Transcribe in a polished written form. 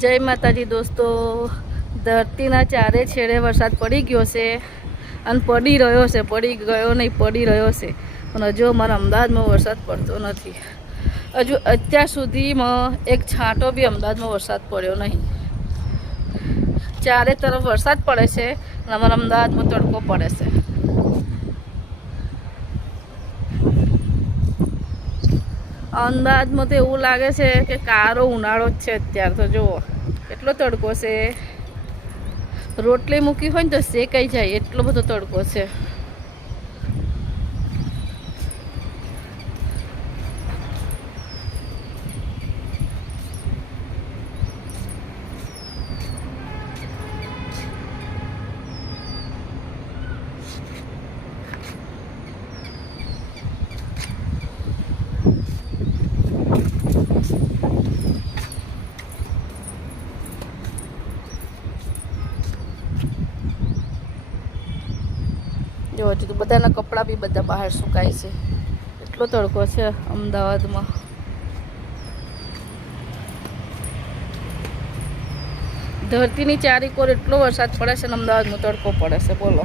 જય માતાજી દોસ્તો, ધરતીના ચારે છેડે વરસાદ પડી ગયો છે અને પડી રહ્યો છે, પડી ગયો નહીં, પડી રહ્યો છે. પણ હજુ અમારા અમદાવાદમાં વરસાદ પડતો નથી. હજુ અત્યાર સુધીમાં એક છાંટો બી અમદાવાદમાં વરસાદ પડ્યો નહીં. ચારે તરફ વરસાદ પડે છે અને અમારા અમદાવાદમાં તડકો પડે છે. અમદાવાદમાં તો એવું લાગે છે કે કારો ઉનાળો જ છે. અત્યારે તો જુઓ એટલો તડકો છે, રોટલી મૂકી હોય ને તો શેકાઈ જાય એટલો બધો તડકો છે. જો હજુ તો બધાના કપડાં બી બધા બહાર સુકાય છે, એટલો તડકો છે અમદાવાદમાં. ધરતીની ચારેકોર એટલો વરસાદ પડે છે ને અમદાવાદમાં તડકો પડે છે. બોલો.